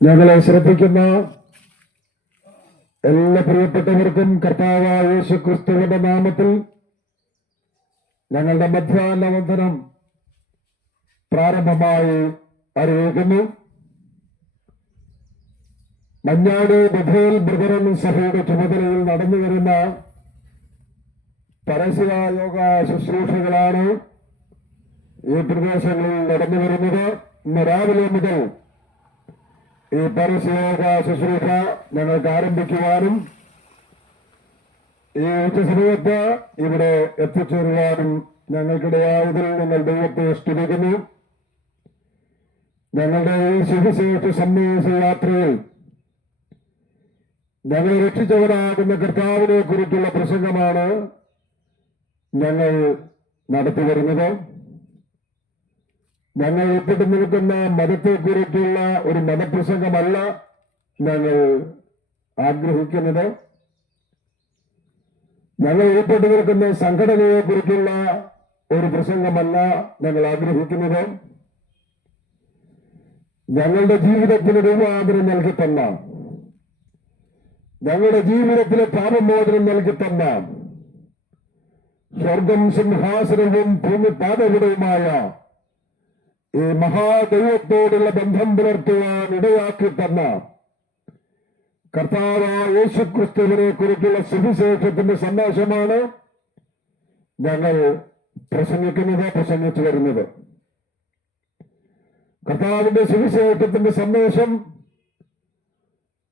ഞങ്ങളെ ശ്രദ്ധിക്കുന്ന എല്ലാ പ്രിയപ്പെട്ടവർക്കും കർത്താവായ യേശുക്രിസ്തുവിന്റെ നാമത്തിൽ ഞങ്ങളുടെ മധ്യാഹ്ന വന്ദനം പ്രാരംഭമായി അറിയിക്കുന്നു. മഞ്ഞാടി ബഥേൽ ബ്രദറൻ സഭയുടെ ചുമതലയിൽ നടന്നു വരുന്ന പരസ്യയോഗ ശുശ്രൂഷകളാണ് ഈ പ്രദേശങ്ങളിൽ നടന്നു വരുന്നത്. ഇന്ന് രാവിലെ മുതൽ ഈ പരസ്യയോഗ ശുശ്രൂഷ ഞങ്ങൾക്ക് ആരംഭിക്കുവാനും ഈ ഉച്ചസമയത്ത് ഇവിടെ എത്തിച്ചേരുവാനും ഞങ്ങൾക്കിടയായതിൽ ഞങ്ങൾ ദൈവത്തെ സ്തുതിക്കുന്നു. ഞങ്ങളുടെ ഈ സുവിശേഷ സന്ദേശ യാത്രയിൽ ഞങ്ങളെ രക്ഷിച്ചവരാകുന്ന കർത്താവിനെ കുറിച്ചുള്ള പ്രസംഗമാണ് ഞങ്ങൾ നടത്തി വരുന്നത്. ഞങ്ങൾ ഉൾപ്പെട്ടു നിൽക്കുന്ന മതത്തെക്കുറിച്ചുള്ള ഒരു മതപ്രസംഗമല്ല ഞങ്ങൾ ആഗ്രഹിക്കുന്നത്. ഞങ്ങൾ ഉൾപ്പെട്ടു നിൽക്കുന്ന സംഘടനയെക്കുറിച്ചുള്ള ഒരു പ്രസംഗമല്ല ഞങ്ങൾ ആഗ്രഹിക്കുന്നത്. ഞങ്ങളുടെ ജീവിതത്തിന് രൂപാന്തരം നൽകി തന്ന, ഞങ്ങളുടെ ജീവിതത്തിലെ പാപമോചനം നൽകി തന്ന, സ്വർഗം സിംഹാസനവും ഭൂമി പാതവിടവുമായ ഈ മഹാദൈവത്തോടുള്ള ബന്ധം പുലർത്തുവാൻ ഇടയാക്കി തന്ന കർത്താവായ യേശുക്രിസ്തുവിനെ കുറിച്ചുള്ള സുവിശേഷത്തിന്റെ സന്ദേശമാണ് ഞങ്ങൾ പ്രസംഗിച്ചു വരുന്നത്. കർത്താവിന്റെ സുവിശേഷത്തിന്റെ സന്ദേശം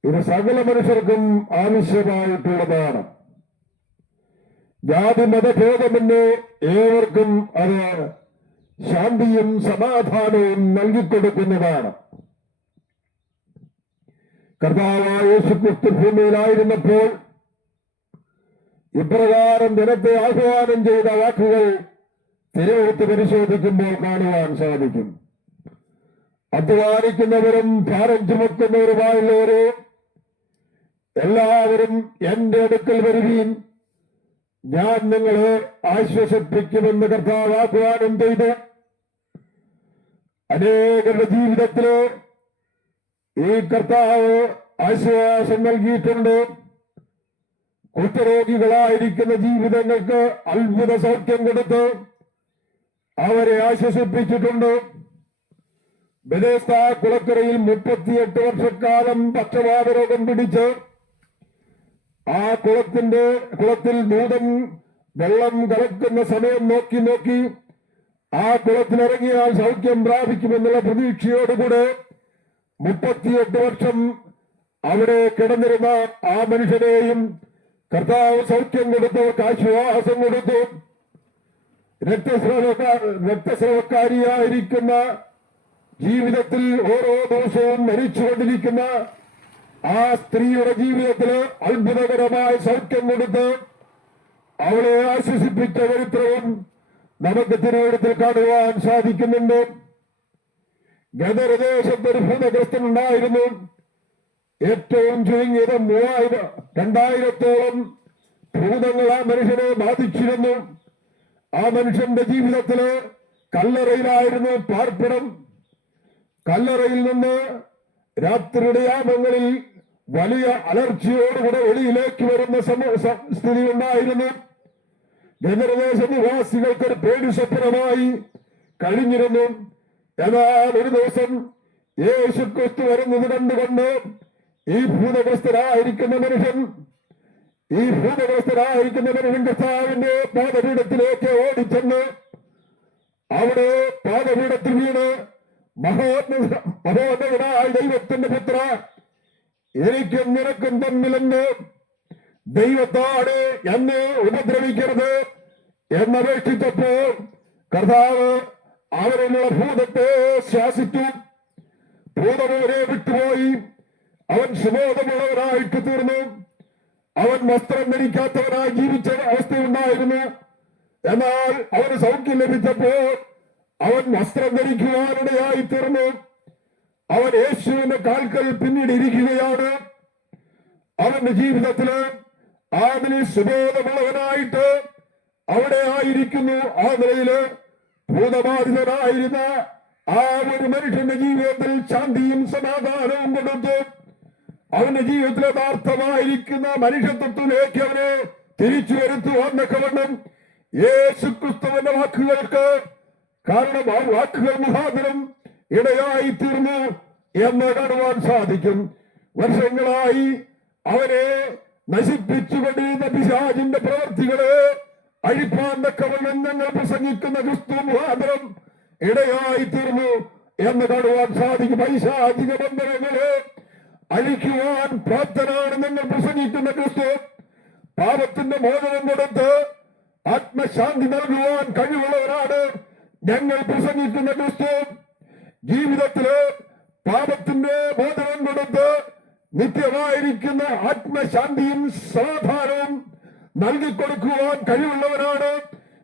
ഇത് സകല മനുഷ്യർക്കും ആവശ്യമായിട്ടുള്ളതാണ്. ജാതി മതഭേദമെന്ന് ഏവർക്കും അത് ശാന്തിയും സമാധാനവും നൽകിക്കൊടുക്കുന്നതാണ്. കർത്താവായ യേശുക്രിസ്തു ഭൂമിയിലായിരുന്നപ്പോൾ ഇപ്രകാരം ജനത്തെ ആഹ്വാനം ചെയ്ത വാക്കുകൾ തിരുവെടുത്ത് പരിശോധിക്കുമ്പോൾ കാണുവാൻ സാധിക്കും. അധ്വാനിക്കുന്നവരും ഭാരം ചുമക്കുന്നവരുമായുള്ളവരെ എല്ലാവരും എന്റെ അടുക്കൽ വരുവീൻ, ഞാൻ നിങ്ങളെ ആശ്വസിപ്പിക്കുമെന്ന് കർത്താവ് ആഹ്വാനം ചെയ്ത് അനേകരുടെ ജീവിതത്തില് ഈ കർത്താവ് ആശ്വാസം നൽകിയിട്ടുണ്ട്. കുഷ്ഠരോഗികളായിരിക്കുന്ന ജീവിതങ്ങൾക്ക് അത്ഭുത സൗഖ്യം കൊടുത്ത് അവരെ ആശ്വസിപ്പിച്ചിട്ടുണ്ട്. ബെഥേസ്ദ കുളക്കരയിൽ 38 വർഷക്കാലം പക്ഷവാത രോഗം പിടിച്ച് ആ കുളത്തിൽ നൂതൻ വെള്ളം കലക്കുന്ന സമയം നോക്കി ആ കുളത്തിലിറങ്ങിയാൽ സൗഖ്യം പ്രാപിക്കുമെന്നുള്ള പ്രതീക്ഷയോടുകൂടെ 38 വർഷം അവിടെ കിടന്നിരുന്ന ആ മനുഷ്യനെയും കർത്താവ് സൗഖ്യം കൊടുത്തവർക്ക് ആശ്വാസം കൊടുത്തു. രക്തസ്രവക്കാരിയായിരിക്കുന്ന ജീവിതത്തിൽ ഓരോ ദിവസവും മരിച്ചുകൊണ്ടിരിക്കുന്ന ആ സ്ത്രീയുടെ ജീവിതത്തില് അത്ഭുതകരമായ സൗഖ്യം കൊടുത്ത് അവളെ ആശ്വസിപ്പിച്ച ചരിത്രവും നമുക്ക് തിരുവഴുത്തിൽ കാണുവാൻ സാധിക്കുന്നുണ്ട്. ഗദർദേശത്ത് ഒരു ഭൂതഗ്രസ്തനുണ്ടായിരുന്നു. ഏറ്റവും ചുരുങ്ങിയത് 2000-ഓളം ഭൂതങ്ങൾ ആ മനുഷ്യനെ ബാധിച്ചിരുന്നു. ആ മനുഷ്യന്റെ ജീവിതത്തില് കല്ലറയിലായിരുന്നു പാർപ്പിടം. കല്ലറയിൽ നിന്ന് രാത്രിയുടെ യാമങ്ങളിൽ വലിയ അലർച്ചയോടുകൂടെ വെളിയിലേക്ക് വരുന്ന സ്ഥിതി ഉണ്ടായിരുന്നു. ഗദർദേശ നിവാസികൾക്കൊരു പേടി സ്വപ്നമായി കഴിഞ്ഞിരുന്നു. എന്നാൽ ഒരു ദിവസം യേശുക്രിസ്തു വരുന്നത് കണ്ടുകൊണ്ട് ഈ ഭൂതഗ്രസ്തരായിരിക്കുന്ന മനുഷ്യൻ കർത്താവിന്റെ പാദപീഠത്തിലേക്ക് ഓടിച്ചെന്ന് അവിടെ പാദപീഠത്തിൽ വീണ്, മഹോന്നതനായ ദൈവത്തിന്റെ പുത്ര, എനിക്കും നിനക്കും തമ്മിലെന്ന് ദൈവത്തോട് എന്നെ ഉപദ്രവിക്കരുത് എന്നപേക്ഷിച്ചപ്പോൾ കർത്താവ് അവരിലുള്ള ഭൂതത്തെ ശാസിച്ചു. ഭൂതമോനെ വിട്ടുപോയി. അവൻ സുബോധമുള്ളവനായിട്ട് തീർന്നു. അവൻ വസ്ത്രം ധരിക്കാത്തവനായി ജീവിച്ച അവസ്ഥയുണ്ടായിരുന്നു. എന്നാൽ അവന് സൗഖ്യം ലഭിച്ചപ്പോൾ അവൻ വസ്ത്രം ധരിക്കുവാനിടയായി തീർന്നു. അവൻ യേശുവിന്റെ കാൽക്കൽ പിന്നീട് ഇരിക്കുകയാണ്. അവന്റെ ജീവിതത്തില് ആദിനി സുബോധമുള്ളവനായിട്ട് അവിടെ ആയിരിക്കുന്നു. ആ നിലയില് ഭൂതബാധിതനായിരുന്ന ആ ഒരു മനുഷ്യന്റെ ജീവിതത്തിൽ ശാന്തിയും സമാധാനവും കൊടുത്തു അവന്റെ ജീവിതത്തിൽ യഥാർത്ഥമായിരിക്കുന്ന മനുഷ്യത്വത്തിലേക്ക് അവനെ തിരിച്ചു വരുത്തുവാൻ തക്കവണ്ണം യേശുക്രിസ്തുവിന്റെ വാക്കുകൾക്ക് കാരണം ആ വാക്കുകൾ മുഖാന്തരം ഇടയായി തീർന്നു എന്ന് കാണുവാൻ സാധിക്കും. വർഷങ്ങളായി അവരെ നശിപ്പിച്ചുകൊണ്ടിരുന്ന പിശാചിന്റെ പ്രവൃത്തികളെ അഴിപ്പാൻ തക്കവണ്ണം ഞങ്ങൾ പ്രസംഗിക്കുന്ന ക്രിസ്തു മുഖാന്തരം ഇടയായി തീർന്നു എന്ന് കാണുവാൻ സാധിക്കും. പൈശാചിക ബന്ധനങ്ങളെ അഴിക്കുവാൻ പ്രാപ്തനാണ് ഞങ്ങൾ പ്രസംഗിക്കുന്ന ക്രിസ്തു. പാപത്തിന്റെ മോചനം കൊടുത്ത് ആത്മശാന്തി നൽകുവാൻ കഴിവുള്ളവരാണ് ഞങ്ങൾ പ്രസംഗിക്കുന്ന ക്രിസ്തു. ജീവിതത്തില് പാപത്തിന്റെ മോചനം കൊടുത്ത് നിത്യമായിരിക്കുന്ന ആത്മശാന്തിയും സമാധാനവും നൽകിക്കൊടുക്കുവാൻ കഴിവുള്ളവരാണ്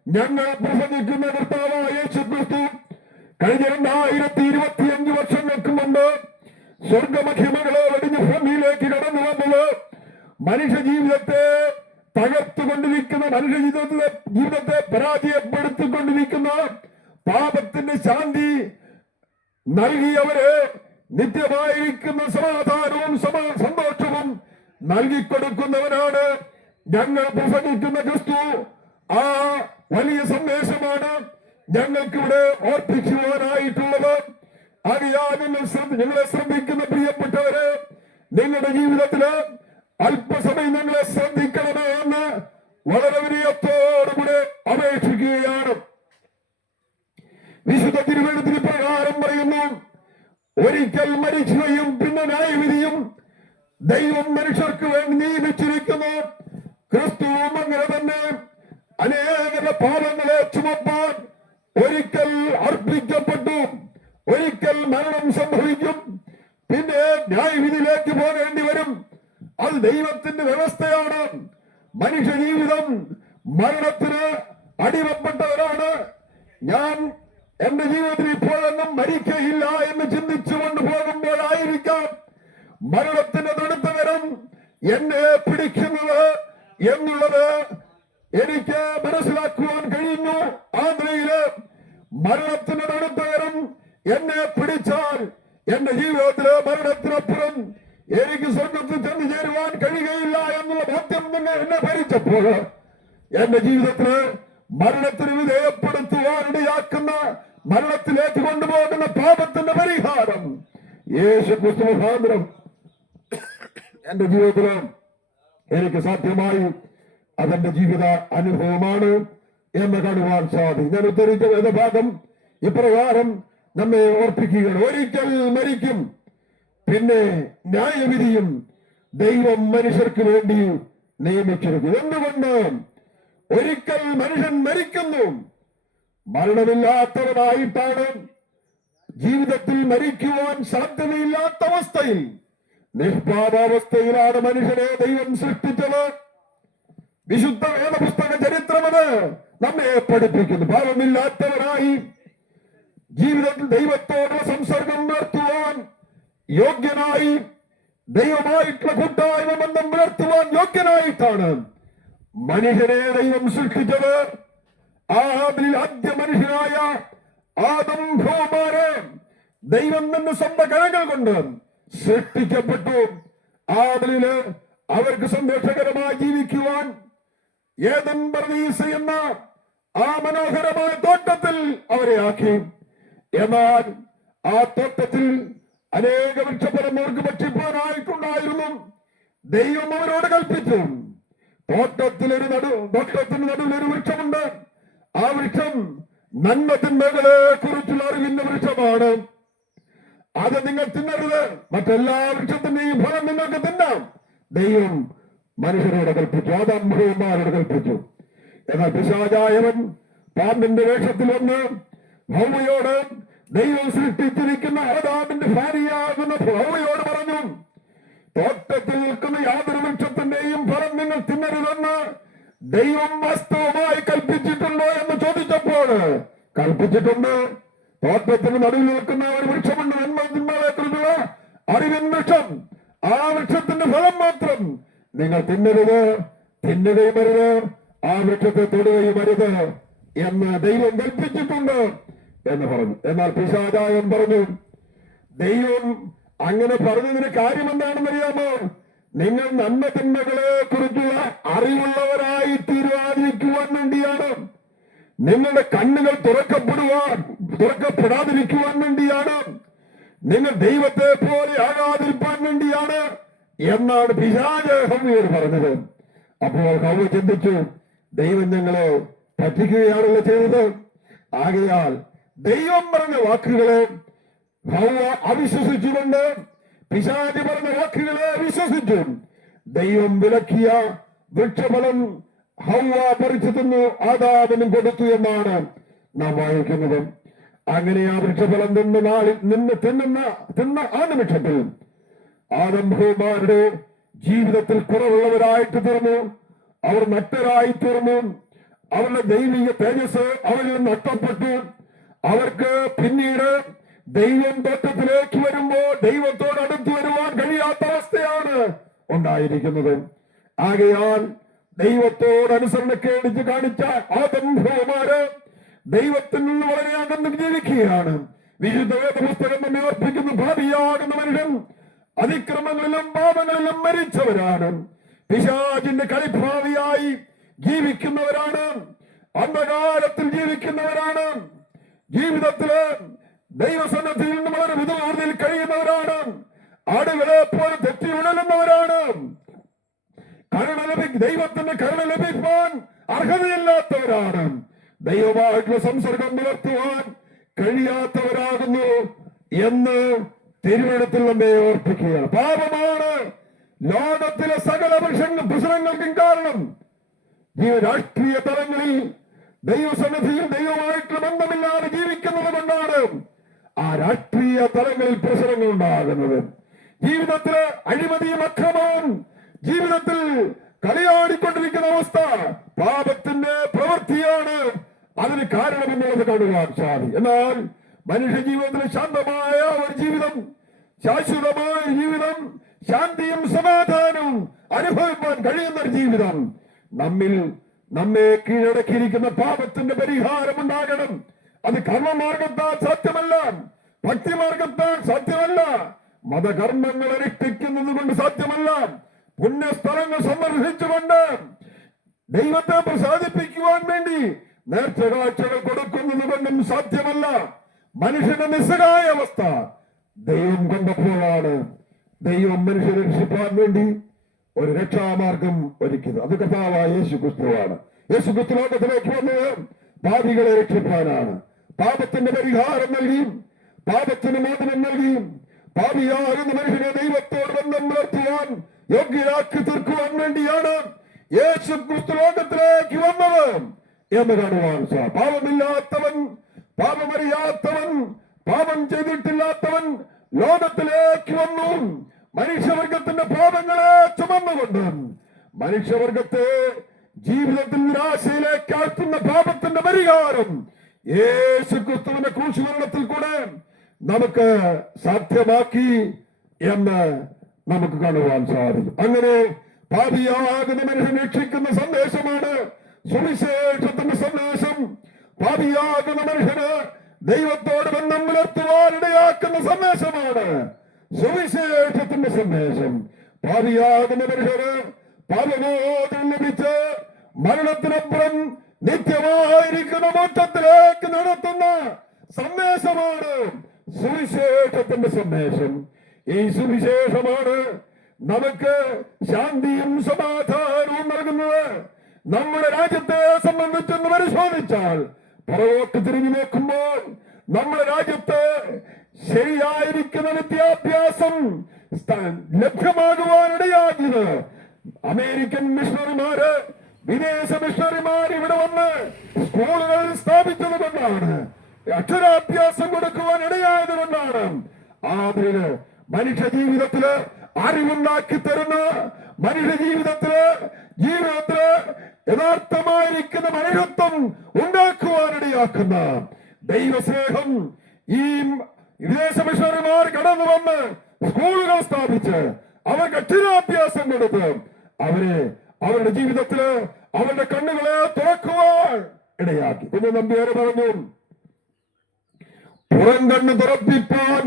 ഞങ്ങൾ പ്രസംഗിക്കുന്ന കർത്താവായ യേശുക്രിസ്തു. കഴിഞ്ഞ 2025 വർഷങ്ങൾക്ക് മുമ്പ് സ്വർഗമഹിമകളെ വെടിഞ്ഞ് ഭൂമിയിലേക്ക് കടന്നു വന്നത് മനുഷ്യ ജീവിതത്തെ തകർത്തുകൊണ്ടിരിക്കുന്ന, മനുഷ്യ ജീവിതത്തെ പരാജയപ്പെടുത്തിക്കൊണ്ടിരിക്കുന്ന പാപത്തിന്റെ ശാന്തി നൽകിയവരെ നിത്യമായിരിക്കുന്ന സമാധാനവും സന്തോഷവും നൽകിക്കൊടുക്കുന്നവനാണ് ഞങ്ങൾ പ്രസംഗിക്കുന്ന ക്രിസ്തു. ആ വലിയ സന്ദേശമാണ് ഞങ്ങൾക്കിവിടെ ഓർപ്പിക്കുവാനായിട്ടുള്ളത്. അറിയാൻ നിങ്ങളെ ശ്രദ്ധിക്കുന്ന പ്രിയപ്പെട്ടവരെ, നിങ്ങളുടെ ജീവിതത്തില് അല്പസമയം നിങ്ങളെ ശ്രദ്ധിക്കണമേ എന്ന് വളരെ വിനയത്തോടുകൂടെ അപേക്ഷിക്കുകയാണ്. വിശുദ്ധ തിരുവെഴുത്തിന് പ്രകാരം പറയുന്നു, ഒരിക്കൽ മരിക്കുകയും പിന്നെ ന്യായവിധിയും ദൈവം മനുഷ്യർക്ക് വേണ്ടി നിയമിച്ചിരിക്കുന്നു. ക്രിസ്തുവും അങ്ങനെ തന്നെ അനേകരുടെ പാപങ്ങളെ ചുമപ്പാൻ ഒരിക്കൽ അർപ്പിക്കപ്പെട്ടു. ഒരിക്കൽ മരണം സംഭവിക്കും, പിന്നെ ന്യായവിധിയിലേക്ക് പോകേണ്ടി വരും. അത് ദൈവത്തിന്റെ വ്യവസ്ഥയാണ്. മനുഷ്യ ജീവിതം മരണത്തിന് അടിമപ്പെട്ടവരാണ്. ഞാൻ എന്റെ ജീവിതത്തിൽ ഇപ്പോഴൊന്നും മരിക്കയില്ല എന്ന് ചിന്തിച്ചുകൊണ്ട് പോകുമ്പോഴായിരിക്കാം മരണത്തിന്റെ തൊടുത്തവരും എന്നെ പിടിക്കുന്നത് എന്നുള്ളത് എനിക്ക് മനസ്സിലാക്കുവാൻ കഴിഞ്ഞു. ആ നിലയില് മരണത്തിന് തൊടുത്തവരും എന്നെ പിടിച്ചാൽ എന്റെ ജീവിതത്തില് മരണത്തിനപ്പുറം എനിക്ക് സ്വർഗത്തിൽ ചെന്ന് ചേരുവാൻ കഴിയുകയില്ല എന്നുള്ള ബോധ്യം നിങ്ങൾ എന്നെ ഭരിച്ചപ്പോൾ എന്റെ ജീവിതത്തില് മരണത്തിന് വിധേയപ്പെടുത്തുവാനിടയാക്കുന്ന, മരണത്തിലേക്ക് കൊണ്ടുപോകുന്ന പാപത്തിന്റെ പരിഹാരം യേശുക്രിസ്തു മുഖാന്തരം എന്റെ ജീവിതത്തില് എനിക്ക് സാധ്യമായി. അതെന്റെ ജീവിത അനുഭവമാണ് എന്ന് കാണുവാൻ സാധിക്കും. ഞാൻ ഉദ്ധരിച്ച വേദഭാഗം ഇപ്രകാരം നമ്മെ ഓർപ്പിക്കുകയാണ്. ഒരിക്കൽ മരിക്കും, പിന്നെ ന്യായവിധിയും ദൈവം മനുഷ്യർക്ക് വേണ്ടി നിയമിച്ചിരിക്കുന്നു. എന്തുകൊണ്ട് ഒരിക്കൽ മനുഷ്യൻ മരിക്കുന്നു? മരണമില്ലാത്തവനായിട്ടാണ്. ജീവിതത്തിൽ മരിക്കുവാൻ സാധ്യതയില്ലാത്ത അവസ്ഥയിൽ, നിഷ്പാപാവസ്ഥയിലാണ് മനുഷ്യനെ ദൈവം സൃഷ്ടിച്ചത്. വിശുദ്ധ വേദപുസ്തക ചരിത്രമത് നമ്മെ പഠിപ്പിക്കുന്നു. പാപമില്ലാത്തവനായി ജീവിതത്തിൽ ദൈവത്തോടുള്ള സംസർഗം നിർത്തുവാൻ യോഗ്യനായി, ദൈവമായിട്ടുള്ള കൂട്ടായ്മ ബന്ധം പുലർത്തുവാൻ യോഗ്യനായിട്ടാണ് മനുഷ്യനെ ദൈവം സൃഷ്ടിച്ചത്. ആദിൽ ആദ്യ മനുഷ്യനായ ആദം ഹവ്വായെ ദൈവം തന്നെ സ്വന്തം കരങ്ങൾ കൊണ്ട് സൃഷ്ടിക്കപ്പെട്ടു. ആദില് അവർക്ക് സന്തോഷകരമായി ജീവിക്കുവാൻ ഏദൻ പർദീസ് എന്ന ആ മനോഹരമായ തോട്ടത്തിൽ അവരെ ആക്കി. എന്നാൽ ആ തോട്ടത്തിൽ അനേക വൃക്ഷഫലം അവർക്ക് ഭക്ഷിപ്പാനായിട്ടുണ്ടായിരുന്നു. ദൈവം അവരോട് കൽപ്പിച്ചു, തോട്ടത്തിന് നടുവിൽ ഒരു വൃക്ഷമുണ്ട്. ആ വൃക്ഷം നന്മ തിന്മകളെ കുറിച്ചുള്ള അറിവിന്റെ വൃക്ഷമാണ്. അത് നിങ്ങൾ തിന്നരുത്, മറ്റെല്ലാ വൃക്ഷത്തിന്റെയും ഫലം നിങ്ങൾക്ക് തിന്നാം. ദൈവം മനുഷ്യരോട് കൽപ്പിച്ചു, ആദാംമാരോട് കൽപ്പിച്ചു. എന്നാൽ പിശാചായവൻ പാമ്പിന്റെ വേഷത്തിൽ വന്ന് ഹവ്വയോട്, ദൈവം സൃഷ്ടിച്ചിരിക്കുന്ന ആദാമിന്റെ ഭാര്യയാകുന്ന ഹവ്വയോട് പറഞ്ഞു, തോട്ടത്തിൽ നിൽക്കുന്ന യാതൊരു വൃക്ഷത്തിന്റെയും ഫലം നിങ്ങൾ തിന്നരുതെന്ന് ദൈവം വാസ്തവമായി കൽപ്പിച്ചിട്ടുണ്ടോ എന്ന് ചോദിച്ചപ്പോൾ കൽപ്പിച്ചിട്ടുണ്ട്. തോട്ടത്തിന് നടുവിൽ നിൽക്കുന്ന ഒരു വൃക്ഷമുണ്ട്, നന്മകളെക്കുറിച്ചുള്ള അറിവിൻ വൃക്ഷം. ആ വൃക്ഷത്തിന്റെ ഫലം മാത്രം നിങ്ങൾ തിന്നരുത്, തിന്നുകയും അരുത്, ആ വൃക്ഷത്തെ തൊടുകയും അരുത് എന്ന് ദൈവം കൽപ്പിച്ചിട്ടുണ്ട്. എന്ന് പറഞ്ഞു. എന്നാൽ പിശാചായൻ പറഞ്ഞു, ദൈവം അങ്ങനെ പറഞ്ഞതിന് കാര്യം എന്താണെന്ന് അറിയാമോ? നിങ്ങൾ നന്മ തിന്മകളെ കുറിച്ചുള്ള അറിവുള്ളവരായി തീരുമാനിക്കുവാൻ വേണ്ടിയാണ്. നിങ്ങളുടെ കണ്ണുകൾ തുറക്കപ്പെടാതിരിക്കുവാൻ വേണ്ടിയാണ്. നിങ്ങൾ ദൈവത്തെ പോലെ ആകാതിരിക്കാൻ വേണ്ടിയാണ് എന്നാണ് പിശാച് ഹവ്വയോട് പറഞ്ഞത്. അപ്പോൾ ഹവ്വ ചിന്തിച്ചു, ദൈവം ഞങ്ങളെ പറ്റിക്കുകയാണല്ലോ ചെയ്തത്. ആകയാൽ ദൈവം പറഞ്ഞ വാക്കുകളെ ഹവ്വ അവിശ്വസിച്ചുകൊണ്ട് പിശാച് പറഞ്ഞ വാക്കുകളെ വിശ്വസിച്ചു. ദൈവം വിലക്കിയ വൃക്ഷഫലം ഹവ്വ പറിച്ചു തിന്നു ആദാമിനും കൊടുത്തു എന്നാണ് നാം വായിക്കുന്നത്. അങ്ങനെ ആ വൃക്ഷഫലം തിന്ന ആ നിമിഷത്തിൽ ആദംഭവന്മാരുടെ ജീവിതത്തിൽ കുറവുള്ളവരായിട്ട് തീർന്നു. അവർ നട്ടരായി തീർന്നു. അവരുടെ ദൈവിക തേജസ് അവരിൽ നഷ്ടപ്പെട്ടു. അവർക്ക് പിന്നീട് ദൈവം തോട്ടത്തിലേക്ക് വരുമ്പോൾ ദൈവത്തോട് അടുത്ത് വരുവാൻ കഴിയാത്ത അവസ്ഥയാണ് ഉണ്ടായിരിക്കുന്നത്. ആകയാൽ ദൈവത്തോട് അനുസരണക്കേട് കാണിച്ച ആദംഭവന്മാര് ദൈവത്തിൽ നിന്ന് വളരെ അകന്ന് ജീവിക്കുകയാണ്. വിശുദ്ധ വേദപുസ്തകം നമ്മെ ഓർപ്പിക്കുന്ന ഭാവിയാകുന്ന മനുഷ്യൻ അതിക്രമങ്ങളിലും പാപങ്ങളിലും മരിച്ചവരാണ്. പിശാചിന്റെ കളിഭാവിയായി ജീവിക്കുന്നവരാണ്. അന്ധകാരത്തിൽ ജീവിക്കുന്നവരാണ്. ജീവിതത്തില് ദൈവസന്നിധിയിൽ നിന്ന് വളരെ വിദൂരതയിൽ കഴിയുന്നവരാണ്. ആടുകളെ പോലെ തെറ്റി ഉണരുന്നവരാണ്. ദൈവത്തിന്റെ കരുണ ലഭിക്കാൻ അർഹതയില്ലാത്തവരാണ്. ദൈവമായിട്ടുള്ള സംസർഗം പുലർത്തുവാൻ കഴിയാത്തവരാകുന്നു എന്ന് തിരുവെഴുത്തിൽ നമ്മെ ഓർപ്പിക്കുകയാണ്. പാപമാണ് ലോകത്തിലെ സകല പ്രശ്നങ്ങൾക്കും കാരണം. രാഷ്ട്രീയ തലങ്ങളിൽ ദൈവസന്നിധിയിൽ ദൈവമായിട്ടുള്ള ബന്ധമില്ലാതെ ജീവിക്കുന്നത് കൊണ്ടാണ് ആ രാഷ്ട്രീയ തലങ്ങളിൽ പ്രശ്നങ്ങൾ ഉണ്ടാകുന്നത്. ജീവിതത്തില് അഴിമതിയും അക്രമവും ജീവിതത്തിൽ കളിയാടിക്കൊണ്ടിരിക്കുന്ന അവസ്ഥ പാപത്തിന്റെ പ്രവൃത്തിയാണ് അതിന് കാരണമെന്നുള്ളത് കാണുവാൻ സാധിക്കും. എന്നാൽ മനുഷ്യ ജീവിതത്തിൽ ശാന്തമായ ഒരു ജീവിതം, ശാശ്വതമായ ജീവിതം, ശാന്തിയും സമാധാനവും അനുഭവിക്കാൻ കഴിയുന്ന ഒരു ജീവിതം നമ്മെ കീഴടക്കിയിരിക്കുന്ന പാപത്തിന്റെ പരിഹാരം ഉണ്ടാകണം. അത് കർമ്മമാർഗത്താൽ സാധ്യമല്ല, ഭക്തിമാർഗത്താൽ സാധ്യമല്ല, മതകർമ്മങ്ങൾ അനുഷ്ഠിക്കുന്നത് കൊണ്ട് സാധ്യമല്ല, പുണ്യസ്ഥലങ്ങൾ സന്ദർശിച്ചുകൊണ്ട് ദൈവത്തെ പ്രസാദിപ്പിക്കുവാൻ വേണ്ടി നേർച്ച കാഴ്ചകൾ കൊടുക്കുന്നത് കൊണ്ടും സാധ്യമല്ല. മനുഷ്യന്റെ നിസ്സഹായ അവസ്ഥ ദൈവം കണ്ടപ്പോഴാണ് ദൈവം മനുഷ്യരെ രക്ഷിക്കാൻ വേണ്ടി ഒരു രക്ഷാമാർഗം ഒരുക്കുന്നത്. അത് കർത്താവായ യേശു ക്രിസ്തുവാണ്. യേശു ക്രിസ്തു ലോകത്തിലേക്ക് വന്നത് പാപികളെ രക്ഷിക്കാനാണ്. പാപത്തിന്റെ പരിഹാരം നൽകിയും പാപത്തിന് മോചനം നൽകിയും പാപിയാകുന്ന മനുഷ്യനെ ദൈവത്തോട് ബന്ധം പുലർത്തുവാൻ യോഗ്യരാക്കി തീർക്കുവാൻ വേണ്ടിയാണ് യേശു ക്രിസ്തു ലോകത്തിലേക്ക് വന്നത് എന്ന് കാണുവാൻ സാധിക്കും. പാപമില്ലാത്തവൻ, പാപമറിയാത്തവൻ, പാപം ചെയ്തിട്ടില്ലാത്തവൻ ലോകത്തിലേക്ക് വന്നു. മനുഷ്യവർഗത്തിന്റെ പാപങ്ങളെ ചുമന്നുകൊണ്ട് മനുഷ്യവർഗത്തെ ജീവിതത്തിൽ നിരാശയിലേക്ക് ആഴ്ത്തുന്ന പാപത്തിന്റെ പരിഹാരം യേശു ക്രിസ്തുവിന്റെ ക്രൂശുമരണത്തിൽ കൂടെ നമുക്ക് സാധ്യമാക്കി എന്ന് നമുക്ക് കാണുവാൻ സാധിക്കും. അങ്ങനെ പാപിയാകുന്ന മനുഷ്യൻ രക്ഷിക്കുന്ന സന്ദേശമാണ് സുവിശേഷത്തിന്റെ സന്ദേശം. പാപിയാകുന്ന മനുഷ്യന് ദൈവത്തോട് ബന്ധം പുലർത്തുവാൻ ഇടയാക്കുന്ന സന്ദേശമാണ് സുവിശേഷത്തിന്റെ സന്ദേശം. പാപിയാകുന്ന മനുഷ്യന് പാപബോധം ലഭിച്ച് മരണത്തിനപ്പുറം നിത്യമായിരിക്കുന്ന മോക്ഷത്തിലേക്ക് നടത്തുന്ന സന്ദേശമാണ് സുവിശേഷത്തിന്റെ സന്ദേശം. ഈ സുവിശേഷമാണ് നമുക്ക് ശാന്തിയും സമാധാനവും നൽകുന്നത്. നമ്മുടെ രാജ്യത്തെ സംബന്ധിച്ചെന്ന് പരിശോധിച്ചാൽ പുറകോട്ട് തിരിഞ്ഞു നോക്കുമ്പോൾ നമ്മുടെ രാജ്യത്ത് ശരിയായിരിക്കുന്ന വിദ്യാഭ്യാസം ലഭ്യമാകുവാനിടയാക്കിയത് അമേരിക്കൻ മിഷണറിമാര്, വിദേശ മിഷണറിമാർ ഇവിടെ വന്ന് സ്കൂളുകൾ സ്ഥാപിച്ചത് കൊണ്ടാണ്, അക്ഷരാഭ്യാസം കൊടുക്കുവാൻ ഇടയായത് കൊണ്ടാണ്. അതിന് മനുഷ്യ ജീവിതത്തില് അറിവുണ്ടാക്കി തരുന്ന, മനുഷ്യ ജീവിതത്തില് യഥാർത്ഥമായിരിക്കുന്ന മനുഷ്യത്വം ഉണ്ടാക്കുവാനിടയാക്കുന്ന ദൈവസ്നേഹം ഈ വിദേശ മിഷണറിമാർ കടന്നു വന്ന് സ്കൂളുകൾ സ്ഥാപിച്ച് അവർക്ക് അക്ഷരാഭ്യാസം കൊടുത്ത് അവരുടെ ജീവിതത്തില് അവരുടെ കണ്ണുകളെ തുറക്കുവാൻ ഇടയാക്കി. പിന്നെ നമ്പ്യാര് പറഞ്ഞു, പുറം കണ്ണ് തുറപ്പിപ്പാൻ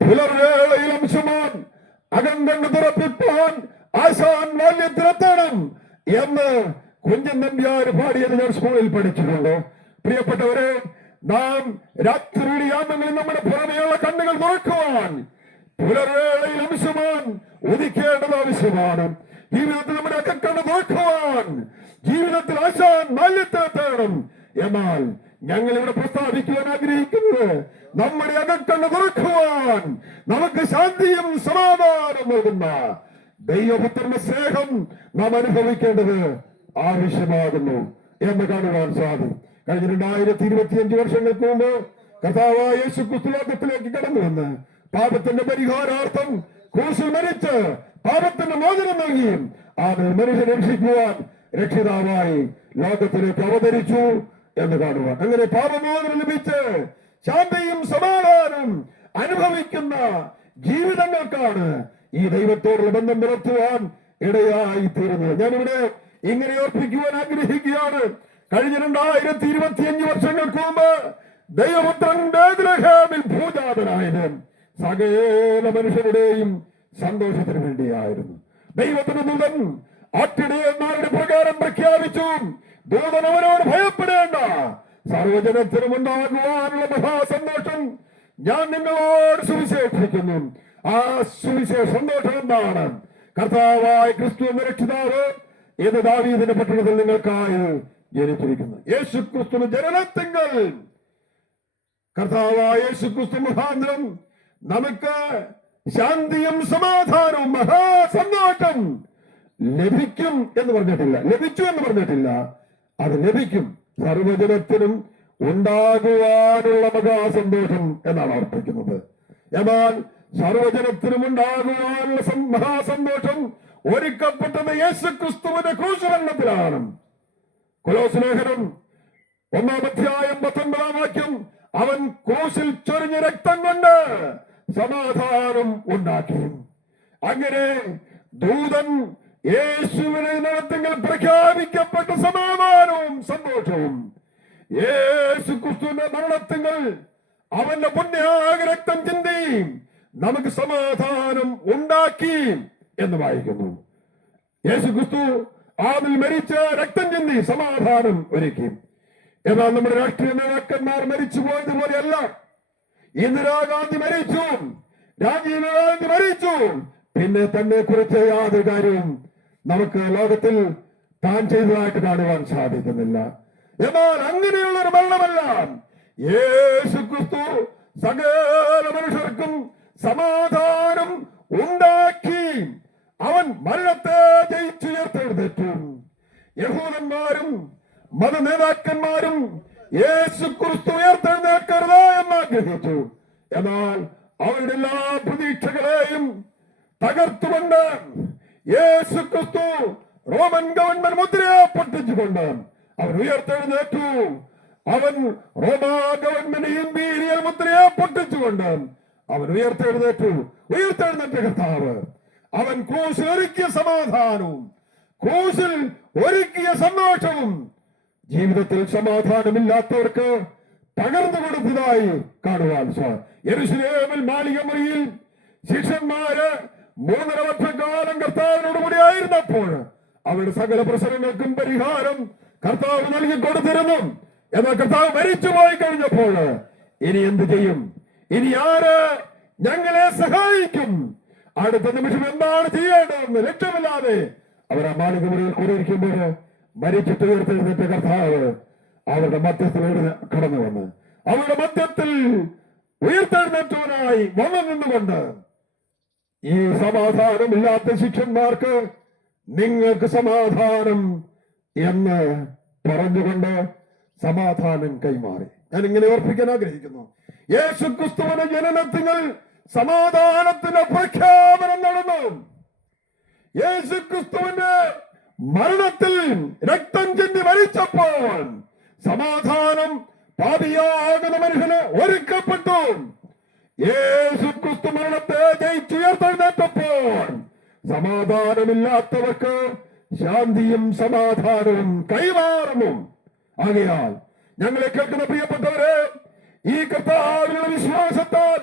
പുലർവേളയിൽ അംശമാൻ, അകം കണ്ണ് തുറപ്പിപ്പാൻ ആശാൻ ബാല്യത്തിലെത്തണം എന്ന് കുഞ്ചൻ നമ്പ്യാർ പാടിയത് ഞാൻ സ്കൂളിൽ പഠിച്ചിട്ടുണ്ട്. പ്രിയപ്പെട്ടവരെ, നാം രാത്രിയുടെ യാമങ്ങളിൽ നമ്മുടെ പുറമെയുള്ള കണ്ണുകൾ തുറക്കുവാൻ പുലർവേളയിൽ അംശമാൻ ഉദിക്കേണ്ടത് ആവശ്യമാണ്. ജീവിതത്തിൽ നമ്മുടെ അകക്കണ്ണ് തുറക്കുവാൻ ജീവിതത്തിൽ ആശാൻ ബാല്യത്തിലെത്തണം. എന്നാൽ ഞങ്ങൾ ഇവിടെ പ്രസ്താവിക്കുവാൻ ആഗ്രഹിക്കുന്നത്, നമ്മുടെ അകക്കണ്ണ് തുറക്കുവാൻ നമുക്ക് ശാന്തിയും സമാധാനം നൽകുന്ന ദൈവപുത്രന്റെ സ്നേഹം നാം അനുഭവിക്കേണ്ടത് ആവശ്യമാകുന്നു എന്ന് കാണുവാൻ സാധിക്കും. കഴിഞ്ഞ 2025 വർഷങ്ങൾക്ക് മുമ്പ് കർത്താവായ യേശു ക്രിസ്തു ലോകത്തിലേക്ക് കടന്നു വന്ന് പാപത്തിന്റെ പരിഹാരാർത്ഥം ക്രൂശിൽ മരിച്ച് പാപത്തിന്റെ മോചനം നൽകി ആ മനുഷ്യനെ രക്ഷിക്കുവാൻ രക്ഷിതാവായി ലോകത്തിലേക്ക് അവതരിച്ചു എന്ന് കാണുവാൻ, അങ്ങനെ പാപമോചനം ലഭിച്ച് ശാന്തിയും സമാധാനവും അനുഭവിക്കുന്ന ജീവിതങ്ങൾക്കാണ് ഈ ദൈവത്തോടുള്ള ബന്ധം പുലർത്തുവാൻ ഇടയായി തീരുന്നത്. ഞാനിവിടെ ഇങ്ങനെ ഓർപ്പിക്കുവാൻ ആഗ്രഹിക്കുകയാണ്. കഴിഞ്ഞ 2025 വർഷങ്ങൾക്ക് മുമ്പ് ദൈവപുത്രൻ ബേത്ലഹേമിൽ ഭൂജാതനായത് സകല മനുഷ്യരുടെയും സന്തോഷത്തിന് വേണ്ടിയായിരുന്നു. ദൈവത്തിന്റെ ദൂതൻ ആട്ടിടയന്മാരുടെ പ്രകാരം പ്രഖ്യാപിച്ചു, ദൂതൻ അവനോട് ഭയപ്പെടേണ്ട, സർവജനത്തിനും ഉണ്ടാകുവാനുള്ള മഹാസന്തോഷം ഞാൻ നിങ്ങളോട് സുവിശേഷിക്കുന്നു. ആ സുവിശേഷ സന്തോഷം എന്താണ്? കർത്താവായ ക്രിസ്തു എന്ന രക്ഷിതാവ് എന്ന് ദാവീദിന്റെ പട്ടണത്തിൽ നിങ്ങൾക്കായി ജനിച്ചിരിക്കുന്നു. യേശു ക്രിസ്തു ജനനത്തിങ്കൽ കർത്താവായ യേശു ക്രിസ്തു മുഖാന്തരം നമുക്ക് ശാന്തിയും സമാധാനവും മഹാസന്തോഷം ലഭിക്കും എന്ന് പറഞ്ഞിട്ടില്ല, ലഭിച്ചു എന്ന് പറഞ്ഞിട്ടില്ല, അത് ലഭിക്കും. സർവജനത്തിനും ഉണ്ടാകുവാനുള്ള മഹാസന്തോഷം എന്നാണ് അർപ്പിക്കുന്നത്. എന്നാൽ സർവജനത്തിനും ഉണ്ടാകുവാനുള്ള മഹാസന്തോഷം ഒരുക്കപ്പെട്ടത് യേശു ക്രിസ്തുവിന്റെ ക്രൂശുമരണത്തിലാണ്. കൊലോസ്യ ലേഖനം 1-ാം അധ്യായം 19-ാം വാക്യം, അവൻ ക്രൂശിൽ ചൊരിഞ്ഞ രക്തം കൊണ്ട് സമാധാനം ഉണ്ടാക്കി. അങ്ങനെ ദൂതൻ യേശുവിനെ നടത്തിങ്കിൽ പ്രഖ്യാപിക്കപ്പെട്ട സമാധാനവും സന്തോഷവും യേശു ക്രിസ്തുവിന്റെ മരണത്തിങ്ങൾ അവന്റെ പുണ്യാഗ രക്തം ചിന്തി നമുക്ക് സമാധാനം ഉണ്ടാക്കി എന്ന് വായിക്കുന്നു. യേശു ക്രിസ്തു അതിൽ മരിച്ച രക്തം ചിന്തി സമാധാനം ഒരുക്കി. എന്നാൽ നമ്മുടെ രാഷ്ട്രീയ നേതാക്കന്മാർ മരിച്ചു പോയതുപോലെയല്ല. ഇന്ദിരാഗാന്ധി മരിച്ചു, രാജീവ് ഗാന്ധി മരിച്ചു, പിന്നെ തന്നെ കുറിച്ച് യാതൊരു കാര്യവും നമുക്ക് ലോകത്തിൽ താൻ ചെയ്തതായിട്ട് കാണുവാൻ സാധിക്കുന്നില്ല. എന്നാൽ അങ്ങനെയുള്ള ഒരു മരണമല്ല, യേശു ക്രിസ്തു സകല മനുഷ്യർക്കും സമാധാനം ഉണ്ടാക്കി. അവൻ മരണത്തെ ജയിച്ചുയർത്തെഴുന്നേറ്റു. യഹൂദന്മാരും മത നേതാക്കന്മാരും യേശു ക്രിസ്തു ഉയർത്തെഴുന്നേൽക്കരുത് എന്ന് ആഗ്രഹിച്ചു. എന്നാൽ അവരുടെ എല്ലാ പ്രതീക്ഷകളെയും തകർത്തുകൊണ്ട് യേശു ക്രിസ്തു റോമൻ ഗവൺമെന്റ് മുദ്രയെ പൊട്ടിച്ചുകൊണ്ട് അവൻ ഉയർത്തെഴുന്നേറ്റു. അവൻ റോമാ ഗവൺമെന്റ് ഇമ്പീരിയൽ മുദ്രയെ പൊട്ടിച്ചുകൊണ്ട് അവൻ ഉയർത്തെഴുന്നേറ്റു. ഉയർത്തെഴുന്നേറ്റ കർത്താവ് അവൻ ക്രൂശിൽ ഒരുക്കിയ സമാധാനവും ക്രൂശിൽ ഒരുക്കിയ സന്തോഷവും ജീവിതത്തിൽ സമാധാനമില്ലാത്തവർക്ക് പകർന്നു കൊടുത്തതായി കാണുവാൻ സാധിക്കും. യെരൂശലേമിൽ മാളികമുറിയിൽ ശിഷ്യന്മാര് 3.5 വർഷക്കാലം കർത്താവിനോട് കൂടി ആയിരുന്നപ്പോൾ അവരുടെ സകല പ്രശ്നങ്ങൾക്കും പരിഹാരം കർത്താവ് നൽകി കൊടുത്തിരുന്നു. എന്നാൽ കർത്താവ് മരിച്ചുപോയി കഴിഞ്ഞപ്പോൾ ഇനി എന്ത് ചെയ്യും? ഇനി ആര് ഞങ്ങളെ സഹായിക്കും? അടുത്ത നിമിഷം എന്താണ് ചെയ്യേണ്ടതെന്ന് ലക്ഷ്യമില്ലാതെ അവർ ആ മാളികമുറിയിൽ കൂടിയിരിക്കുമ്പോൾ മരിച്ചിട്ട് ഉയർത്തെഴുന്നേറ്റ കർത്താവ് അവരുടെ മധ്യത്തിൽ കടന്നു വന്ന് അവരുടെ മധ്യത്തിൽ ഉയർത്തെഴുന്നേറ്റവനായി വന്നു നിന്നുകൊണ്ട് ഈ സമാധാനമില്ലാത്ത ശിഷ്യന്മാർക്ക് നിങ്ങൾക്ക് സമാധാനം എന്ന് പറഞ്ഞുകൊണ്ട് സമാധാനം കൈമാറി. ഞാൻ ഇങ്ങനെ ഓർപ്പിക്കാൻ ആഗ്രഹിക്കുന്നു, യേശു ക്രിസ്തുവിന്റെ ജനനത്തിങ്ങൾ സമാധാനത്തിന്റെ പ്രഖ്യാപനം നടന്നു. യേശു ക്രിസ്തുവിന്റെ മരണത്തിൽ രക്തം ചിന്തി മരിച്ചപ്പോൾ സമാധാനം പാപിയാകുന്ന മനുഷ്യന് ഒരുക്കപ്പെട്ടു. യേശു ക്രിസ്തു മരണത്തെ ജയിച്ചുയർത്തെഴുന്നേറ്റപ്പോൾ സമാധാനമില്ലാത്തവർക്ക് ശാന്തിയും സമാധാനവും കൈമാറുന്നു. ആകയാൽ ഞങ്ങളെ കേൾക്കുന്ന പ്രിയപ്പെട്ടവരെ, ഈ കർത്താവിലുള്ള വിശ്വാസത്താൽ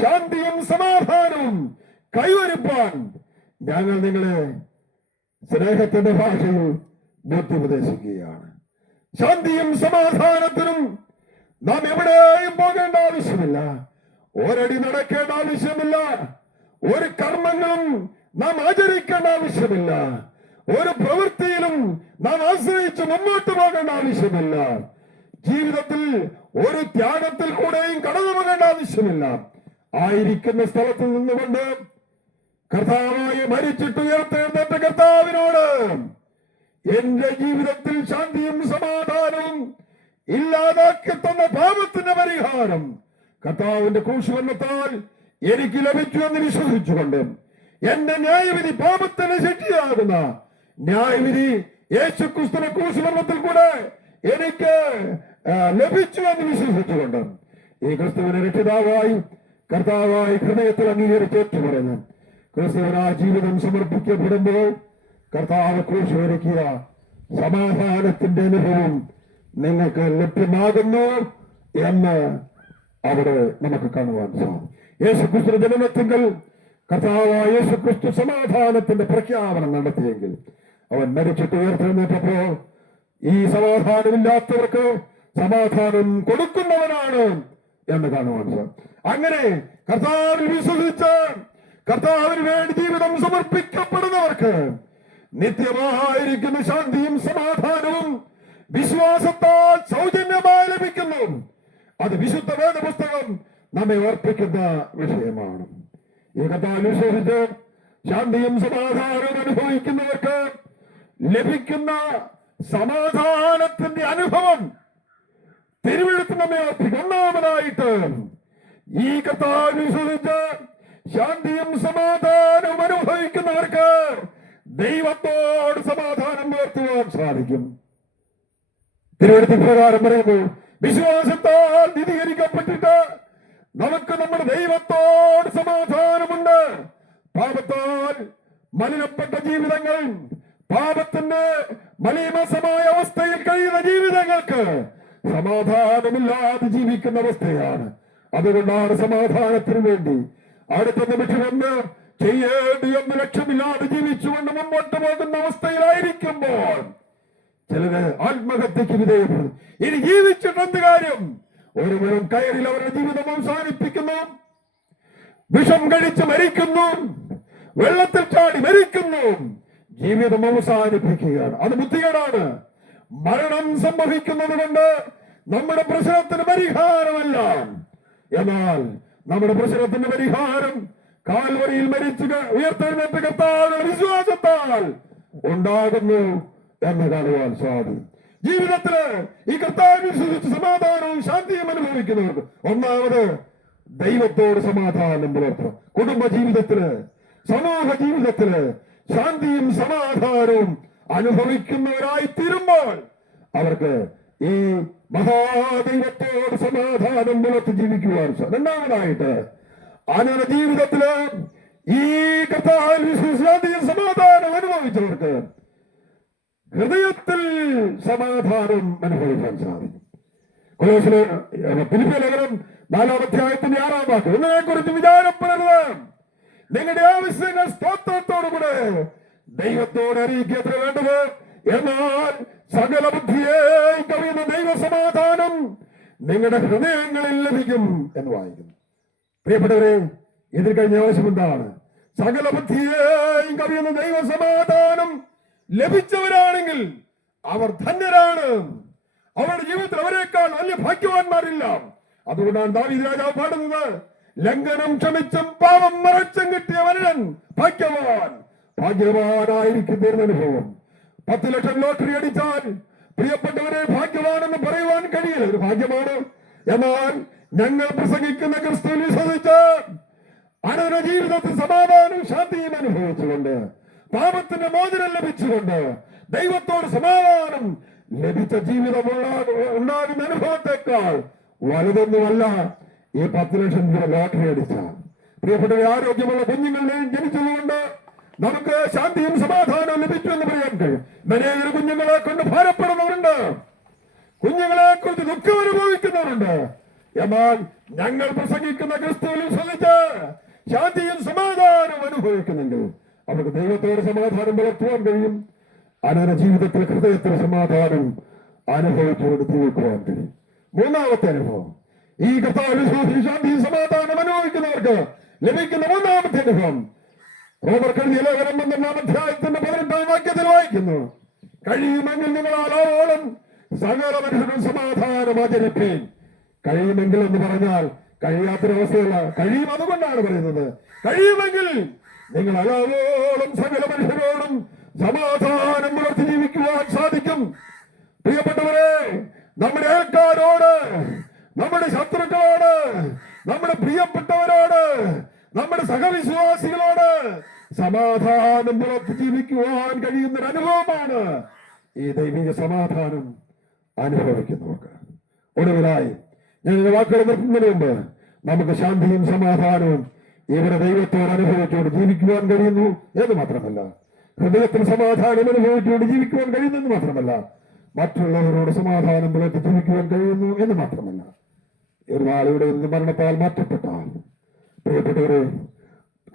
ശാന്തിയും സമാധാനവും കൈവരിപ്പാൻ ഞങ്ങൾ നിങ്ങളെ സ്നേഹത്തിന്റെ ഭാഷയിൽ ബുദ്ധിമുപദേശിക്കുകയാണ്. ശാന്തിയും സമാധാനത്തിനും നാം എവിടെയും പോകേണ്ട ആവശ്യമില്ല, ഒരടി നടക്കേണ്ട ആവശ്യമില്ല, ഒരു കർമ്മങ്ങളും നാം ആചരിക്കേണ്ട ആവശ്യമില്ല, ഒരു പ്രവൃത്തിയിലും നാം ആശ്രയിച്ച് മുന്നോട്ട് പോകേണ്ട ആവശ്യമില്ല, ജീവിതത്തിൽ ഒരു ത്യാഗത്തിൽ കൂടെയും കടന്നു പോകേണ്ട ആവശ്യമില്ല. ആയിരിക്കുന്ന സ്ഥലത്ത് നിന്നുകൊണ്ട് കർത്താവായി മരിച്ചിട്ട് ഉയർത്തെഴുന്നേറ്റ കർത്താവിനോട് എന്റെ ജീവിതത്തിൽ ശാന്തിയും സമാധാനവും ഇല്ലാതാക്കി തന്ന പാപത്തിന്റെ പരിഹാരം കർത്താവിന്റെ ക്രൂശുമരണത്താൽ എനിക്ക് ലഭിച്ചു എന്ന് വിശ്വസിച്ചുകൊണ്ട് എന്റെ ന്യായവിധി പാപത്തിന് ശിക്ഷയാകുന്ന ന്യായവിധി യേശുക്രിസ്തുവിന്റെ ക്രൂശുമരണത്തിൽ കൂടെ എനിക്ക് ലഭിച്ചു എന്ന് വിശ്വസിച്ചുകൊണ്ട് ഈ ക്രിസ്തുവിനെ രക്ഷിതാവായി കർത്താവായി ഹൃദയത്തിൽ അംഗീകരിച്ച് ഏറ്റുപറഞ്ഞു ക്രിസ്തുവിന് ആ ജീവിതം സമർപ്പിക്കപ്പെടുമ്പോൾ കർത്താവ് ക്രൂശിലൊരുക്കിയ സമാധാനത്തിന്റെ അനുഭവം നിങ്ങൾക്ക് ലഭ്യമാകുന്നു എന്ന് അവിടെ നമുക്ക് കാണുവാൻ സാധിക്കും. യേശുക്രിസ്തു ജനനത്തിങ്കൽ കർത്താവായ യേശുക്രിസ്തു സമാധാനത്തിന്റെ പ്രഖ്യാപനം നടത്തിയെങ്കിൽ അവൻ മരിച്ചിട്ട് ഉയർത്തെഴുന്നേറ്റപ്പോ ഈ സമാധാനമില്ലാത്തവർക്ക് സമാധാനം കൊടുക്കുന്നവനാണ് എന്ന് കാണുവാൻ സാധിക്കും. അങ്ങനെ കർത്താവിൽ വിശ്വസിച്ച് കർത്താവിന് വേണ്ടി ജീവിതം സമർപ്പിക്കപ്പെടുന്നവർക്ക് നിത്യമായിരിക്കുന്ന ശാന്തിയും സമാധാനവും വിശ്വാസത്താൽ സൗജന്യമായി ലഭിക്കുന്നു. അത് വിശുദ്ധ വേദപുസ്തകം നമ്മെ ഓർപ്പിക്കുന്ന വിഷയമാണ്. ഈ കർത്താവിൽ വിശ്വസിച്ച് ശാന്തിയും സമാധാനവും അനുഭവിക്കുന്നവർക്ക് ലഭിക്കുന്ന സമാധാനത്തിന്റെ അനുഭവം തിരുവെഴുത്ത് നമ്മെ ഓർപ്പിക്കും. ഒന്നാമതായിട്ട് ഈ കർത്താവിൽ വിശ്വസിച്ച് ശാന്തിയും സമാധാനവും അനുഭവിക്കുന്നവർക്ക് ദൈവത്തോട് സമാധാനം പുലർത്തുവാൻ സാധിക്കും. തിരുവെഴുത്ത് പ്രകാരം പറയുന്നു, വിശ്വാസത്താൽ നീതീകരിക്കപ്പെട്ടിട്ട് നമുക്ക് നമ്മുടെ ദൈവത്തോട് സമാധാനമുണ്ട്. പാപത്താൽ മലിനപ്പെട്ട ജീവിതങ്ങൾ, പാപത്തിന്റെ മലീമസമായ അവസ്ഥയിൽ കഴിയുന്ന ജീവിതങ്ങൾക്ക് സമാധാനമില്ലാതെ ജീവിക്കുന്ന അവസ്ഥയാണ്. അതുകൊണ്ടാണ് സമാധാനത്തിന് വേണ്ടി അടുത്ത നിമിഷമെന്ന് ചെയ്യേണ്ടിയൊന്ന് ലക്ഷ്യമില്ലാതെ ജീവിച്ചുകൊണ്ട് മുമ്പോട്ട് പോകുന്ന അവസ്ഥയിലായിരിക്കുമ്പോൾ ചിലര് ആത്മഹത്യക്ക് വിധേയപ്പെടും. ഇനി ജീവിച്ചിട്ട് എന്ത് കാര്യം? ഒരു മുഴുവൻ കയറിൽ അവരുടെ ജീവിതം അവസാനിപ്പിക്കുന്നു, വിഷം കഴിച്ച് മരിക്കുന്നു, വെള്ളത്തിൽ ചാടി മരിക്കുന്നു, ജീവിതം അവസാനിപ്പിക്കുകയാണ്. അത് ബുദ്ധികേടാണ്. മരണം സംഭവിക്കുന്നത് കൊണ്ട് നമ്മുടെ പ്രശ്നത്തിന് പരിഹാരമല്ല. എന്നാൽ നമ്മുടെ പ്രശ്നത്തിന്റെ പരിഹാരം കാൽവരിയിൽ മരിച്ചു ഉയർത്തെഴുന്നേറ്റ കർത്താവിന്റെ വിശ്വാസത്താൽ ഉണ്ടാകുന്നു എന്ന് കാണുവാൻ സാധിക്കും. ജീവിതത്തില് ഈ കർത്താവിനെ വിശ്വസിച്ച് സമാധാനവും ശാന്തിയും അനുഭവിക്കുന്നവർക്ക് ഒന്നാമത് ദൈവത്തോട് സമാധാനം പുലർത്തുക. കുടുംബ ജീവിതത്തില്, സമൂഹ ജീവിതത്തില് ശാന്തിയും സമാധാനവും അനുഭവിക്കുന്നവരായി തീരുമ്പോൾ അവർക്ക് ഈ മഹാദൈവത്തോട് സമാധാനം പുലർത്തി ജീവിക്കുവാൻ സാധിക്കും. രണ്ടാമതായിട്ട് അങ്ങനെ ജീവിതത്തില് ഈ കർത്താവിൽ വിശ്വസിച്ച് സമാധാനം അനുഭവിച്ചവർക്ക് ഹൃദയത്തിൽ സമാധാനം അനുഭവിക്കാൻ സാധിക്കും. ഫിലിപ്പിയ ലേഖനം 4-ാം അധ്യായത്തിന്റെ 6-ാം വാക്യം, ഇതിനെ കുറിച്ച് വിചാരപ്പെടരുത്, നിങ്ങളുടെ ആവശ്യങ്ങൾ സ്തോത്രത്തോടുകൂടെ ദൈവത്തോട് അറിയിക്കത്ര വേണ്ടത്, എന്നാൽ സകല ബുദ്ധിയെയും കവിയുന്ന ദൈവസമാധാനം നിങ്ങളുടെ ഹൃദയങ്ങളിൽ ലഭിക്കും എന്ന് വായിക്കുന്നു. പ്രിയപ്പെട്ടവരെ, ഇതിൽ കഴിഞ്ഞ ആവശ്യം എന്താണ്? സകല ബുദ്ധിയെയും കവിയുന്ന ദൈവസമാധാനം ലഭിച്ചവരാണെങ്കിൽ അവർ ധന്യരാണ്. അവരുടെ ജീവിതത്തിൽ അവരെക്കാൾ വലിയ ഭാഗ്യവാന്മാരില്ല. അതുകൊണ്ടാണ് ദാവീദ് രാജാവ് പാടുന്നത്, ലംഘനം ക്ഷമിച്ചും പാപം മറച്ചും കിട്ടിയ മനുഷ്യൻ ഭാഗ്യവാൻ. ഭാഗ്യവാനായിരിക്കുന്ന അനുഭവം. 10 ലക്ഷം ലോട്ടറി അടിച്ചാൽ പ്രിയപ്പെട്ടവരെ ഭാഗ്യവാനെന്ന് പറയുവാൻ കഴിയില്ല, ഒരു ഭാഗ്യമാണ്. എന്നാൽ ഞങ്ങൾ പ്രസംഗിക്കുന്ന ക്രിസ്തുവിൽ വിശ്വസിച്ച് അനുദിന ജീവിതത്തിൽ സമാധാനവും ശാന്തിയും അനുഭവിച്ചുകൊണ്ട് പാപത്തിന്റെ മോചനം ലഭിച്ചുകൊണ്ട് ദൈവത്തോട് സമാധാനം ലഭിച്ച ജീവിതം ഉണ്ടാകുന്ന അനുഭവത്തെക്കാൾ വലുതൊന്നുമല്ല ഈ 10 ലക്ഷം രൂപ ലോട്ടറി അടിച്ചാൽ. പ്രിയപ്പെട്ടവരെ, ആരോഗ്യമുള്ള കുഞ്ഞുങ്ങളുടെയും ജനിച്ചതുകൊണ്ട് നമുക്ക് ശാന്തിയും സമാധാനവും ലഭിച്ചു എന്ന് പറയാൻ കഴിയും. അനേകം കുഞ്ഞുങ്ങളെ കൊണ്ട് ഭാരപ്പെടുന്നവരുണ്ട്, കുഞ്ഞുങ്ങളെ കുറിച്ച് ദുഃഖം അനുഭവിക്കുന്നവരുണ്ട്. എന്നാൽ ഞങ്ങൾ പ്രസംഗിക്കുന്ന ക്രിസ്തുവിൽ ശ്രദ്ധിച്ച് ശാന്തിയും സമാധാനവും അനുഭവിക്കുന്നെങ്കിൽ അവർക്ക് ദൈവത്തോട് സമാധാനം പുലർത്തുവാൻ കഴിയും. അനന ജീവിതത്തിൽ ഹൃദയത്തിൽ സമാധാനം അനുഭവിച്ചുകൊണ്ട് ജീവിക്കുവാൻ കഴിയും. മൂന്നാമത്തെ അനുഭവം, ഈ കർത്താവിൽ ശാന്തിയും സമാധാനം അനുഭവിക്കുന്നവർക്ക് ലഭിക്കുന്ന മൂന്നാമത്തെ അനുഭവം റോമർക്കെഴുതിയ ലേഖനം 12-ാം അധ്യായത്തിന്റെ 18-ാം വാക്യത്തിൽ വായിക്കുന്നു, കഴിയുമെങ്കിൽ നിങ്ങൾ ആലോളം സകല മനുഷ്യരും സമാധാനം ആചരിപ്പീൻ. കഴിയുമെങ്കിൽ എന്ന് പറഞ്ഞാൽ കഴിയാത്തൊരവസ്ഥയല്ല, കഴിയും അതുകൊണ്ടാണ് പറയുന്നത്. കഴിയുമെങ്കിൽ നിങ്ങൾ ആലോളം സകല മനുഷ്യരോടും സമാധാനം പുലർത്തി ജീവിക്കുവാൻ സാധിക്കും. പ്രിയപ്പെട്ടവരെ, നമ്മുടെ അയൽക്കാരോട്, നമ്മുടെ ശത്രുക്കളോട്, നമ്മുടെ പ്രിയപ്പെട്ടവരോട്, നമ്മുടെ സഹവിശ്വാസികളോട് സമാധാനം പുലർത്തി ജീവിക്കുവാൻ കഴിയുന്ന ഒരു അനുഭവമാണ് ഈ ദൈവിക സമാധാനം അനുഭവിക്കുന്നവർക്ക്. ഒടുവിലായി ഞാൻ വാക്കുകൾ നിർത്തുന്നതിന് മുമ്പ് നമുക്ക് ശാന്തിയും സമാധാനവും ഇവിടെ ദൈവത്തോട് അനുഭവിച്ചുകൊണ്ട് ജീവിക്കുവാൻ കഴിയുന്നു എന്ന് മാത്രമല്ല, ഹൃദയത്തിൽ സമാധാനം അനുഭവിച്ചുകൊണ്ട് ജീവിക്കുവാൻ കഴിയുന്നു മാത്രമല്ല, മറ്റുള്ളവരോട് സമാധാനം പുലർത്തി ജീവിക്കുവാൻ കഴിയുന്നു എന്ന് മാത്രമല്ല, ഒരു നാളിവിടെ നിന്ന് മരണത്താൽ മാറ്റപ്പെട്ടാൽ പ്രിയപ്പെട്ടവരെ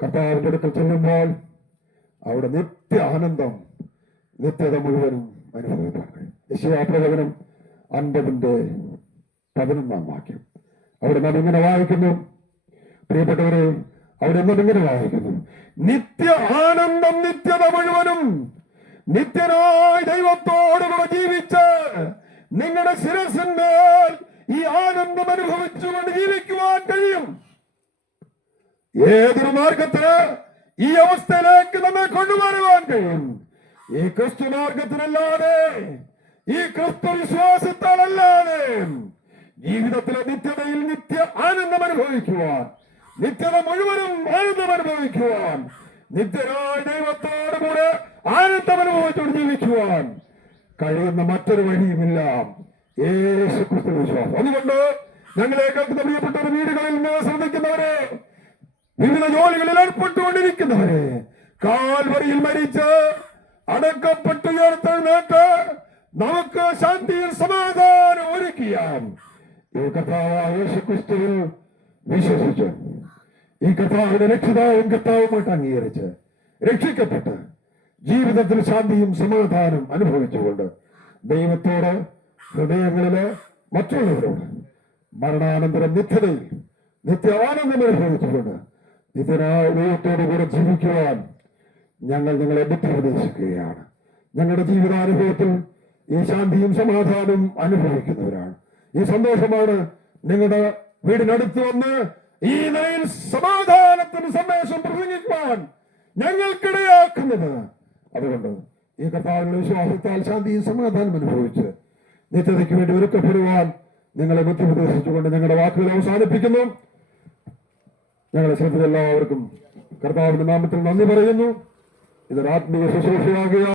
കർത്താവിന്റെ അടുക്കൽ ചെല്ലുമ്പോൾ അവിടെ നിത്യ ആനന്ദം, നിത്യത മുഴുവനും അനുഭവിക്കാൻ കഴിയും. യെശയ്യാപ്രവചനം 50-11 വാക്യം അവിടെ നാം ഇങ്ങനെ വായിക്കുന്നു. പ്രിയപ്പെട്ടവരെ, അവിടെ നാം ഇങ്ങനെ വായിക്കുന്നു, നിത്യ ആനന്ദം, നിത്യത മുഴുവനും നിത്യനായ ദൈവത്തോടുകൂടെ ജീവിച്ച് നിങ്ങളുടെ ശിരസിന്മേൽ ഈ ആനന്ദം അനുഭവിച്ചുകൊണ്ട് ജീവിക്കുവാൻ കഴിയും. ഏതൊരു മാർഗത്തിന് ഈ അവസ്ഥയിലേക്ക് നമ്മെ കൊണ്ടുവരുവാൻ കഴിയും. ഈ ക്രിസ്തു മാർഗത്തിനല്ലാതെ, ഈ ക്രിസ്തു വിശ്വാസത്താലല്ലാതെ ജീവിതത്തിലെ നിത്യതയിൽ നിത്യ ആനന്ദം അനുഭവിക്കുവാൻ, നിത്യത മുഴുവനും ആനന്ദം അനുഭവിക്കുവാൻ, നിത്യനായ ദൈവത്തോടുകൂടെ ആനന്ദം അനുഭവിച്ചുകൊണ്ട് ജീവിക്കുവാൻ കഴിയുന്ന മറ്റൊരു വഴിയുമില്ല യേശു ക്രിസ്തു വിശ്വാസം. അതുകൊണ്ട് ഞങ്ങളെ കേൾക്കുന്ന പ്രിയപ്പെട്ട വീടുകളിൽ നിന്ന് ശ്രദ്ധിക്കുന്നവരെ, വിവിധ ജോലികളിൽ ഏർപ്പെട്ടുകൊണ്ടിരിക്കുന്നവരെ, കാൽവരിയിൽ മരിച്ച് അടക്കപ്പെട്ടുയർത്തെഴുന്നേറ്റ് നമുക്ക് ശാന്തിയും സമാധാനം ഒരുക്കിയാം. ഈ കർത്താവായ യേശു ക്രിസ്തുവിൽ വിശ്വസിച്ച്, ഈ കർത്താവിന്റെ രക്ഷിതാവും കർത്താവുമായിട്ട് അംഗീകരിച്ച് രക്ഷിക്കപ്പെട്ട് ജീവിതത്തിൽ ശാന്തിയും സമാധാനം അനുഭവിച്ചുകൊണ്ട് ദൈവത്തോട്, ഹൃദയങ്ങളില് മറ്റുള്ളവരോട് മരണാനന്തരം നിത്യതയിൽ നിത്യാനന്ദം അനുഭവിച്ചുകൊണ്ട് നിത്യനായ ദൈവത്തോടു കൂടെ ജീവിക്കുവാൻ ഞങ്ങൾ നിങ്ങളെ ബുദ്ധിമുപദേശിക്കുകയാണ്. ഞങ്ങളുടെ ജീവിതാനുഭവത്തിൽ ഈ ശാന്തിയും സമാധാനവും അനുഭവിക്കുന്നവരാണ്. ഈ സന്തോഷമാണ് നിങ്ങളുടെ വീടിനടുത്ത് വന്ന് ഈ നിലയിൽ സമാധാനത്തിന് സന്ദേശം പ്രസംഗിക്കുവാൻ ഞങ്ങൾക്കിടയാക്കുന്നത്. അതുകൊണ്ട് ഈ കർത്താവിന്റെ വിശ്വാസത്താൽ ശാന്തിയും സമാധാനം അനുഭവിച്ച് നിത്യതയ്ക്ക് വേണ്ടി ഒരുക്കപ്പെടുവാൻ നിങ്ങളെ ബുദ്ധിമുപദേശിച്ചുകൊണ്ട് ഞങ്ങളുടെ വാക്കുകൾ അവസാനിപ്പിക്കുന്നു. ഞങ്ങളെ ശ്രദ്ധിച്ച എല്ലാവർക്കും കർത്താവിന്റെ നാമത്തിൽ നന്ദി പറയുന്നു. ഇതൊരു ആത്മീയ ശുശ്രൂഷയാകുക.